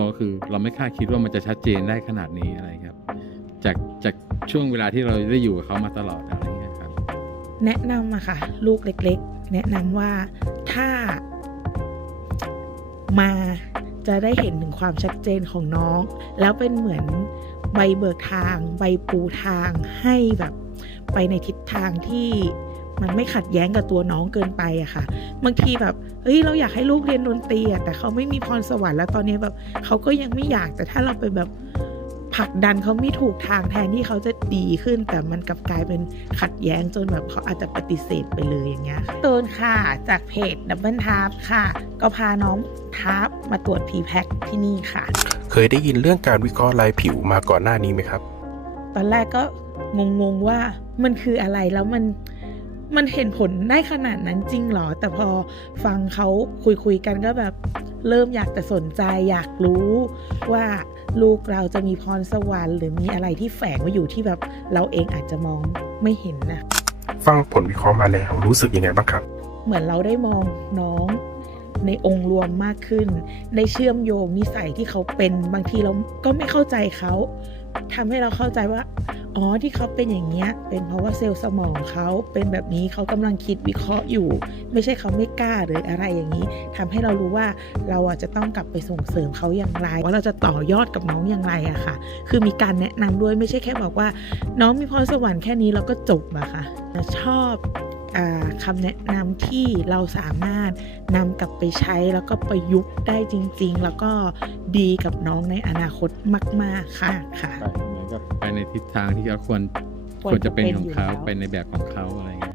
รงๆก็คือ เราไม่คาดคิดว่ามันจะชัดเจนได้ขนาดนี้อะไรครับ จากจากช่วงเวลาที่เราได้อยู่กับเขามาตลอดอะไรเงี้ยครับ แนะนำอะค่ะ ลูกเล็ก ๆ แนะนำว่าถ้ามาจะได้เห็นถึงความชัดเจนของน้อง แล้วเป็นเหมือนใบเบิกทาง ใบปูทางให้แบบไปในทิศทางที่ มันไม่ขัดแย้งกับตัวน้องเกินไปอะค่ะ บางทีแบบเฮ้ยเราอยากให้ลูกเรียนดนตรีอะแต่เขาไม่มีพรสวรรค์แล้วตอนนี้แบบเขาก็ยังไม่อยากแต่ถ้าเราไปแบบผลักดันเขาไม่ถูกทางแทนที่เขาจะดีขึ้น แต่มันกลับกลายเป็นขัดแย้งจนแบบเขาอาจจะปฏิเสธไปเลยอย่างเงี้ยตูนค่ะ จากเพจดับเบิลทาร์ค่ะ ก็พาน้องทาร์มาตรวจ p p a c ที่นี่ค่ะ เคยได้ยินเรื่องการวิเคราะห์ลายผิวมาก่อนหน้านี้ไหมครับ ตอนแรกก็งงๆว่ามันคืออะไรแล้วมัน มันเห็นผลได้ขนาดนั้นจริงเหรอ แต่พอฟังเขาคุยคุยๆกันก็แบบ เริ่มอยากจะสนใจอยากรู้ว่าลูกเราจะมีพรสวรรค์หรือมีอะไรที่แฝงไว้อยู่ที่แบบเราเองอาจจะมองไม่เห็นนะฟังผลวิเคราะห์มาแล้วรู้สึกยังไงบ้างครับ เหมือนเราได้มองน้องในองค์รวมมากขึ้นได้เชื่อมโยงนิสัยที่เขาเป็นบางทีเราก็ไม่เข้าใจเขาทำให้เราเข้าใจว่า อ๋อที่เขาเป็นอย่างเงี้ยเป็นเพราะว่าเซลล์สมองเขาเป็นแบบนี้เขากำลังคิดวิเคราะห์อยู่ ไม่ใช่เขาไม่กล้าหรืออะไรอย่างนี้ทำให้เรารู้ว่าเราอะจะต้องกลับไปส่งเสริมเขาอย่างไร ว่าเราจะต่อยอดกับน้องอย่างไรอะค่ะ คือมีการแนะนำด้วยไม่ใช่แค่บอกว่า น้องมีพรสวรรค์แค่นี้แล้วก็จบอะค่ะชอบอคำแนะนำที่เราสามารถนำกลับไปใช้แล้วก็ประยุกต์ได้จริง ๆ แล้วก็ ดีกับน้องในอนาคตมาก ๆ ค่ะค่ะไปเหมือนกับไปในทิศทางที่เขาควรควรควรจะเป็นจะเป็นของอยู่เขาแล้วไปในแบบของเขาอะไรเงี้ย